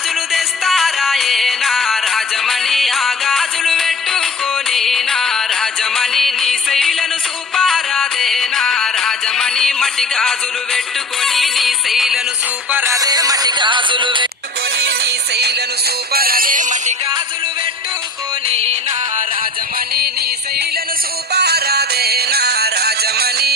గాజులు తెస్తారాయే నా రాజమణి ఆ గాజులు పెట్టుకొని నా రాజమణి నీ శైలను సూపారాదే నా రాజమణి మటి గాజులు పెట్టుకొని నీ శైలను సూపరదే మటి గాజులు పెట్టుకొని నీ శైలను సూపరదే మటి గాజులు పెట్టుకొని నా రాజమణి నీ శైలను సూపారాదే నా రాజమణి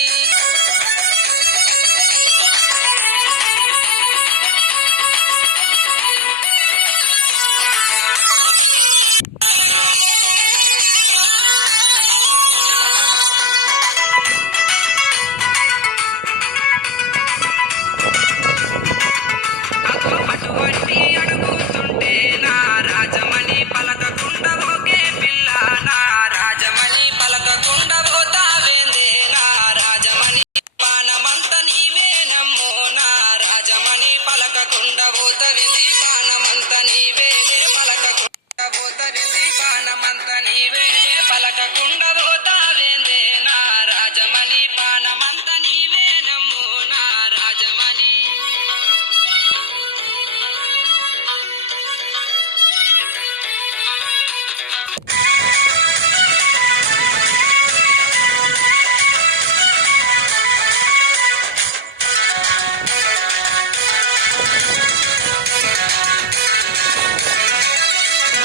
అటువంటి అడుగుతుంటే నా రాజమణి పలకకుండా ఒకే పిల్ల నా రాజమణి పలకకుండా పోతావేందే నా రాజమణి పానమంత నీవే నమ్మో నా రాజమణి పలకకుండా పోతవింది పానమంత నీవే పలకకుండా పోతవింది పానమంత నీవే పలకకుండా పోతావేందే నా రాజమణి పానమంత నీవే నమ్మో నా రాజమణి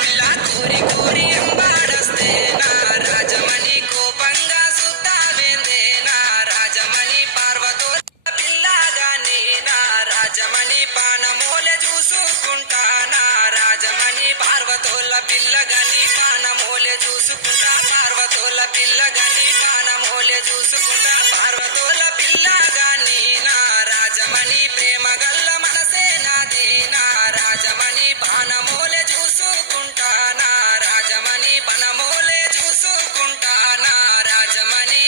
ఇలా కోరి కోరి ఎంబాడొస్తే నా రాజమణి కోపంగా సుత్తావేందే నా రాజమణి పార్వతో పిల్లగాని నా రాజమణి పానమూలె చూసుకుంటా నా రాజమణి పార్వతోల పిల్లగాని పానమూలె చూసుకుంటా పార్వతోల పిల్లగాని పానమూలె చూసుకుంటా పార్వతోల పిల్లగాని నా రాజమణి ప్రేమ గల్ల మనసే నాది నా రాజమణి పానమూలె చూసుకుంటా నా రాజమణి పనమూలె చూసుకుంటా నా రాజమణి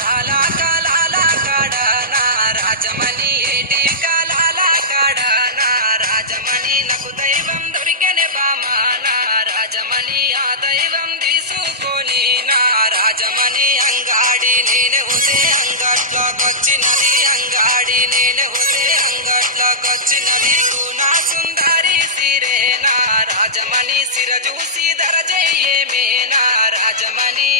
కాలా కాలాల కాడ నా రాజమణి ఏటి కాలాల కాడ నా రాజమణి నాకు దైవం దొరికెనే బామా నా రాజమణి ఆ దైవం తీసుకొని నా రాజమణి అంగాడి నేనే ఉంటే అంగట్లోకొచ్చినది అంగాడి నేనే ఉంటే అంగట్లోకొచ్చినది నా సుందరి సిరే నా రాజమణి సిర చూసి ధర చెయ్యేమే నా రాజమణి